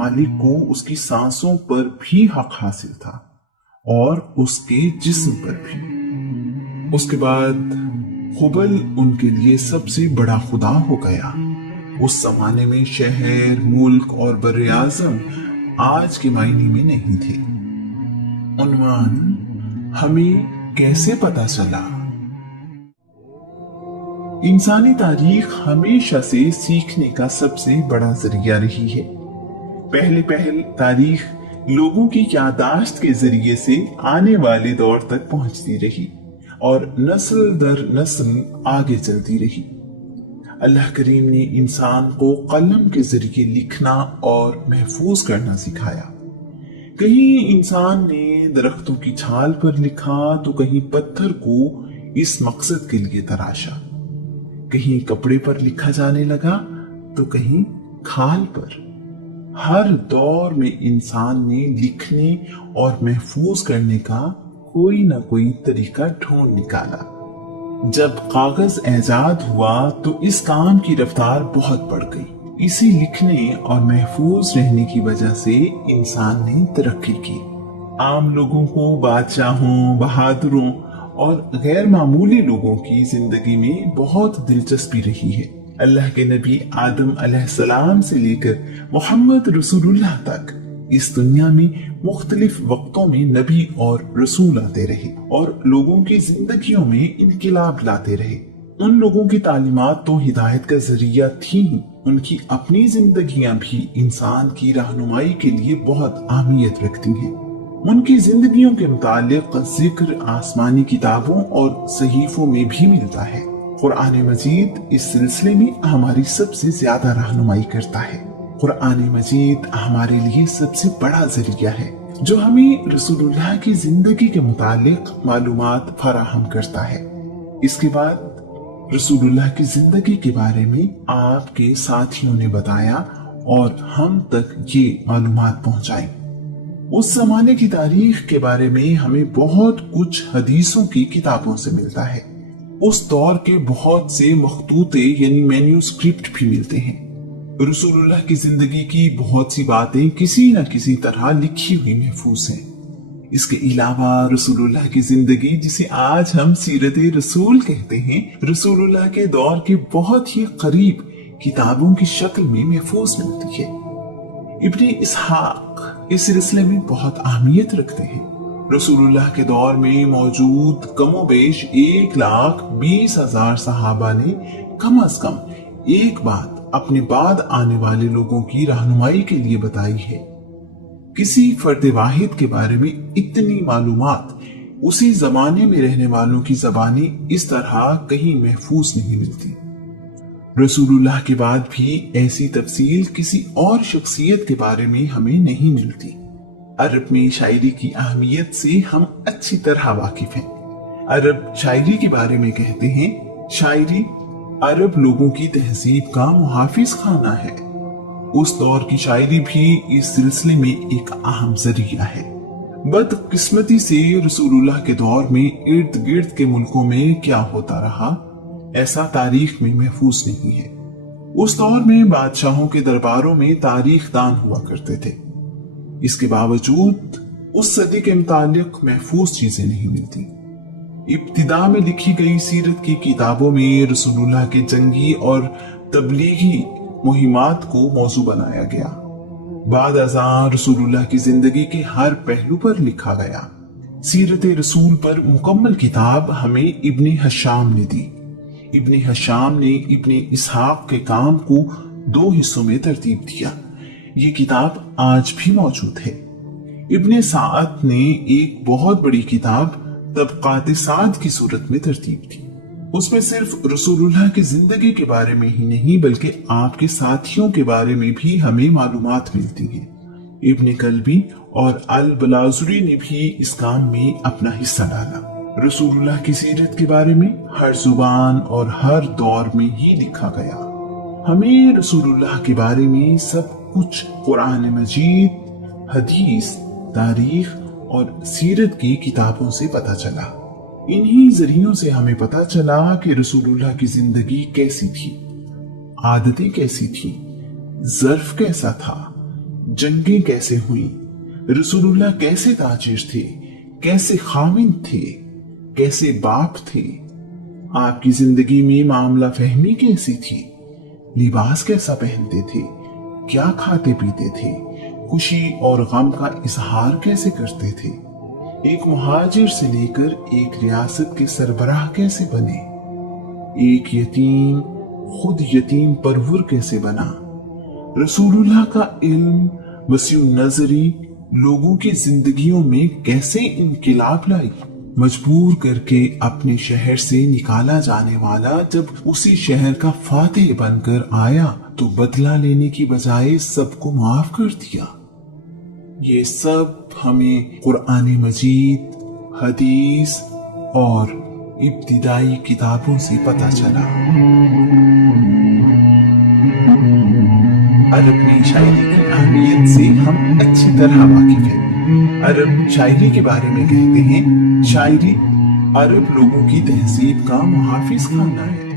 मालिक को उसकी सांसों पर भी हक हासिल था और उसके जिस्म पर भी। उसके बाद हुबल उनके लिए सबसे बड़ा खुदा हो गया। उस जमाने में शहर, मुल्क और बर्रे आज़म आज के मायने में नहीं थे। उन्वान, हमें कैसे पता चला? इंसानी तारीख हमेशा से सीखने का सबसे बड़ा जरिया रही है। पहले तारीख लोगों की यादाश्त के जरिए से आने वाले दौर तक पहुंचती रही और नस्ल दर नस्ल आगे चलती रही। अल्लाह करीम ने इंसान को कलम के जरिए लिखना और महफूज करना सिखाया। कहीं इंसान ने दरख्तों की छाल पर लिखा तो कहीं पत्थर को इस मकसद के लिए तराशा। कहीं कपड़े पर लिखा जाने लगा तो कहीं खाल पर। हर दौर में इंसान ने लिखने और महफूज करने का कोई ना कोई तरीका ढूंढ निकाला। जब कागज ऐजाद हुआ तो इस काम की रफ्तार बहुत बढ़ गई। इसी लिखने और महफूज रहने की वजह से इंसान ने तरक्की की। आम लोगों को बादशाहों, बहादुरों और गैर मामूली लोगों की जिंदगी में बहुत दिलचस्पी रही है। अल्लाह के नबी आदम अलैहिस्सलाम से लेकर मोहम्मद रसूलुल्लाह तक इस दुनिया में मुख्तलिफ वक्तों में नबी और रसूल आते रहे और लोगों की जिंदगियों में इनकिलाब लाते रहे। उन लोगों की तालीमात तो हिदायत का जरिया थी ही, उनकी अपनी जिंदगियां भी इंसान की रहनुमाई के लिए बहुत अहमियत रखती हैं। उनकी जिंदगियों के मुतालिक जिक्र आसमानी किताबों और सहीफों में भी मिलता है। कुरान मजीद इस सिलसिले में हमारी सबसे ज्यादा रहनुमाई करता है। कुरान मजीद हमारे लिए सबसे बड़ा जरिया है जो हमें रसूलुल्लाह की जिंदगी के मुतालिक मालूमात फराहम करता है। इसके बाद रसूलुल्लाह की जिंदगी के बारे में आपके साथियों ने बताया और हम तक ये मालूमात पहुंचाई। उस जमाने की तारीख के बारे में हमें बहुत कुछ हदीसों की किताबों से मिलता है। उस दौर के बहुत से मखतूते यानी मैन्यूस्क्रिप्ट भी मिलते हैं। रसूलुल्लाह की जिंदगी की बहुत सी बातें किसी न किसी तरह लिखी हुई महफूज हैं। इसके अलावा रसूलुल्लाह की जिंदगी, जिसे आज हम सीरत रसूल कहते हैं, रसूलुल्लाह के दौर के बहुत ही करीब किताबों की शक्ल में महफूज मिलती है। इब्ने इसहाक इस सिलसिले में बहुत अहमियत रखते हैं। रसूलुल्लाह के दौर में मौजूद कमोबेश 1,20,000 सहाबा ने कम अज कम एक बात अपने बाद आने वाले लोगों की रहनुमाई के लिए बताई है। किसी फर्द वाहिद के बारे में इतनी मालूमात उसी जमाने में रहने वालों की जबानी इस तरह कहीं महफूज नहीं मिलती। रसूलुल्लाह के बाद भी ऐसी तफसील किसी और शख्सियत के बारे में हमें नहीं मिलती। अरब में शायरी की अहमियत से हम अच्छी तरह वाकिफ हैं। अरब शायरी के बारे में कहते हैं, शायरी अरब लोगों की तहजीब का मुहाफिज खाना है। उस दौर की शायरी भी इस सिलसिले में एक अहम जरिया है। बदकिस्मती से रसूलुल्लाह के दौर में इर्द गिर्द के मुल्कों में क्या होता रहा, ऐसा तारीख में महफूज नहीं है। उस दौर में बादशाहों के दरबारों में तारीख दान हुआ करते थे। इसके बावजूद उस सदी के मुतालिक महफूज चीजें नहीं मिलती। इब्तिदा में लिखी गई सीरत की किताबों में रसूलुल्लाह के जंगी और तबलीगी मुहिमात को मौजू बनाया गया। बाद अज़ां रसूलुल्लाह की जिंदगी के हर पहलू पर लिखा गया। सीरत रसूल पर मुकम्मल किताब हमें इब्ने हशाम ने दी। इब्ने हशाम ने इब्ने इसहाक के काम को 2 हिस्सों में तरतीब दिया। ये किताब आज भी मौजूद है। इब्ने साद ने एक बहुत बड़ी किताब तबकात साद की सूरत में तरतीब दी। उसमें सिर्फ रसूलुल्लाह की जिंदगी के बारे में ही नहीं बल्कि आपके साथियों के बारे में भी हमें मालूमात मिलती हैं। इब्ने कल्बी और अल बलाजुरी ने भी इस काम में अपना हिस्सा डाला। रसूलुल्लाह की सीरत के बारे में हर जुबान और हर दौर में ही लिखा गया। हमें रसूलुल्लाह के बारे में सब कुछ कुरान मजीद, हदीस, तारीख और सीरत की किताबों से पता चला। इन्हीं जरियों से हमें पता चला कि रसूलुल्लाह की जिंदगी कैसी थी, आदतें कैसी थी, ज़र्फ कैसा था, जंगें कैसे हुई, रसूलुल्लाह कैसे ताजिर थे, कैसे खाविंद थे, कैसे बाप थे, आपकी जिंदगी में मामला फहमी कैसी थी, लिबास कैसा पहनते थे, क्या खाते पीते थे, खुशी और गम का इजहार कैसे करते थे, एक मुहाजिर से लेकर एक रियासत के सरबराह कैसे बने, एक यतीम खुद यतीम परवर कैसे बना। रसूलुल्लाह का इल्म वसीउ नजरी लोगों की जिंदगियों में कैसे इनकिलाब लाई। मजबूर करके अपने शहर से निकाला जाने वाला जब उसी शहर का फातेह बनकर आया तो बदला लेने की बजाय सबको माफ कर दिया। ये सब हमें कुरान मजीद, हदीस और इब्तिदाई किताबों से पता चला। अरब में शायरी की अहमियत से हम अच्छी तरह वाकिफ हैं। अरब शायरी के बारे में कहते हैं, शायरी अरब लोगों की तहजीब का मुहाफिज खाना है।